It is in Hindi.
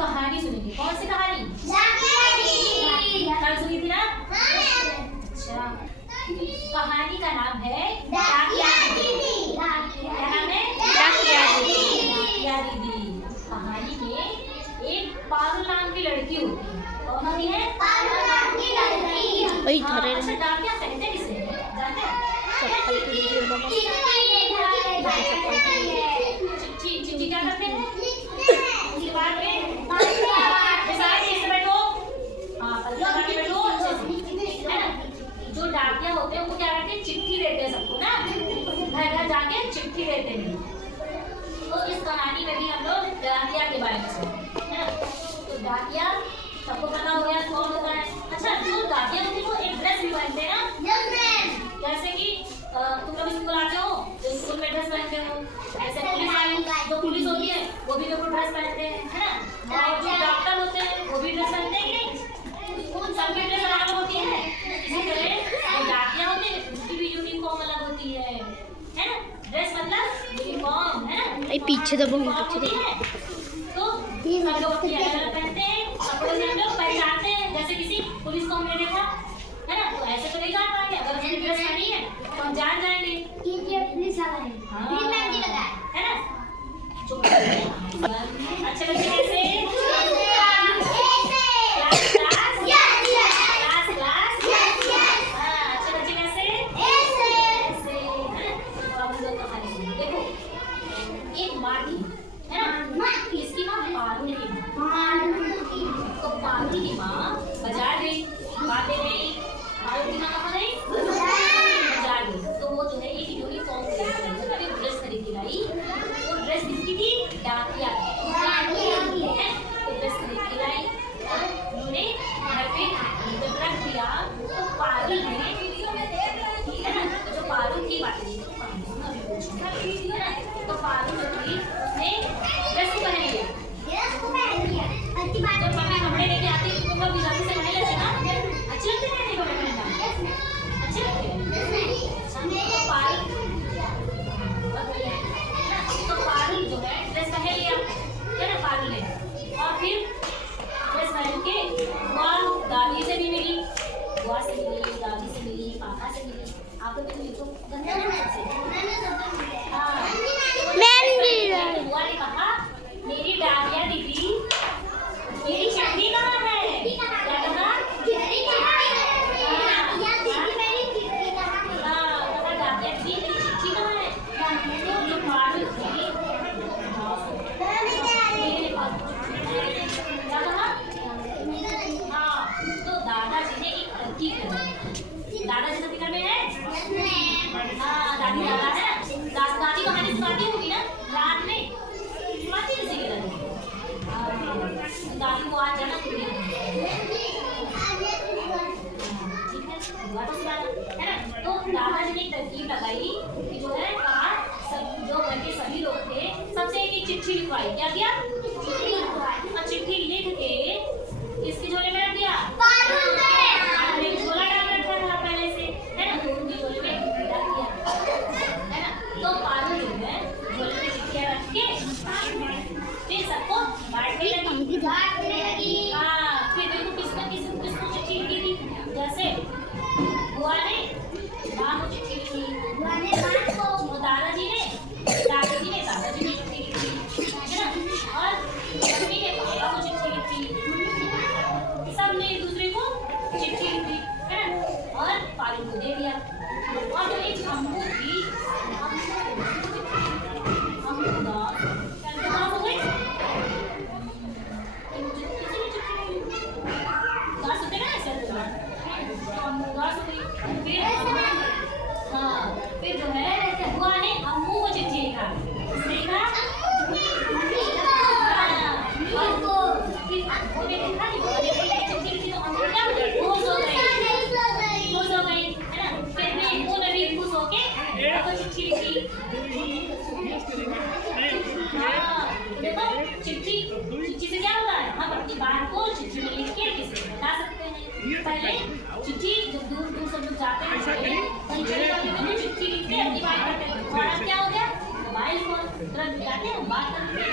कहानी सुनेंगे। कौन सी कहानी? कल सुनी थी ना? अच्छा, कहानी का नाम है डाकिया दीदी। क्या नाम है? डाकिया दीदी। कहानी में एक पारुल नाम की लड़की होती है। कौन होती है? पारुल नाम की लड़की। अच्छा, डाकिया कहते किसे हैं? जानते हैं? चिट्ठी क्या करते हैं? उसके बाद में बैठो, हाँ पलटी बैठो अच्छे से, है ना? जो डाकिया होते हैं वो क्या करते हैं? चिट्ठी देते हैं सबको ना, घर घर जाके चिट्ठी देते हैं। तो इस कहानी में भी हम लोग डाकिया के बारे में सुने, है ना? तो डाकिया सबको पता हो गया कौन होता है। अच्छा, जो डाकिया होते हैं वो एक ड्रेस भी पहनते हैं ना, जैसे कि तुम लोग स्कूल आते हो तो स्कूल में ड्रेस पहनते हो, ऐसे पुलिस वाले जो पुलिस होती है वो भी देखो ड्रेस पहनते हैं, है ना? और जो डॉक्टर होते हैं वो भी ड्रेस पहनते हैं कि नहीं? उन सबकी ड्रेस अलग होती है। इसी तरह जो डाकिया होते हैं उनकी भी यूनिफॉर्म अलग होती है ना? ड्रेस मतलब यूनिफॉर्म, है ना? पीछे तो बहुत होती है। तो सब लोग अपनी अलग पहनते हैं, कपड़ों से हम लोग पहचानते हैं। जैसे किसी पुलिस को हमने देखा, है ना? तो ऐसे तो नहीं जान पाएंगे, अगर उसकी ड्रेस पहनी है तो हम जान जाएंगे कि ये पुलिस वाला है। ग्रीन मेहंदी लगा है ना? अच्छे बच्चे कैसे? मेरी डाकिया दीदी मेरी चिट्ठी कहाँ है? क्या कहा? डाकिया दीदी मेरी चिट्ठी कहाँ है? तो जो पारुल थी मेरे पास क्या कहा? हाँ, तो दादाजी ने एक अर्की कर दी। दादाजी का फिक्र में है? हाँ, दादी दादा है। दादी कहानी सुनाती होगी ना रात में, सुनाती किसी की तरह। दादी को आज जाना ठीक है, दुआ तो सुनाना है ना? तो दादाजी ने एक तरकीब लगाई कि जो है कहा सब जो घर के सभी लोग थे सबसे एक चिट्ठी लिखवाई। क्या किया? चिट्ठी लिखवाई। और चिट्ठी लिख के किसके झोले में रख दिया? पारुल ने झोला डाल रखा था पहले से, है ना? तो उनके झोले में डाल दिया, है ना? तो पारुल जो है झोले में चिट्ठियां रख के फिर सबको बांटने लगी। हाँ, फिर देखो किसको चिट्ठी लिखी थी। जैसे बुआ ने माँ को चिट्ठी लिखी, बुआ ने माँ को, दादाजी ने दादाजी ने चिट्ठी लिखी, है ना? और मम्मी ने पापा को चिट्ठी लिखी, सबने एक दूसरे को चिट्ठी लिखी, है ना? और पारुल को दे दिया। और जो एक अम्मू थी, फिर जो है बुआ ने अम्मू को चिट्ठी लिखा, चिट्ठी से क्या होता है? हम अपनी बात को चिट्ठी में लिख के किसी को बता सकते हैं। पहले चिट्ठी जब दूर दूर से लोग जाते हैं चिट्ठी लिख के अपनी बात करते हैं। और अब क्या हो गया? मोबाइल फोन तुरंत जाते हैं बात करते हैं।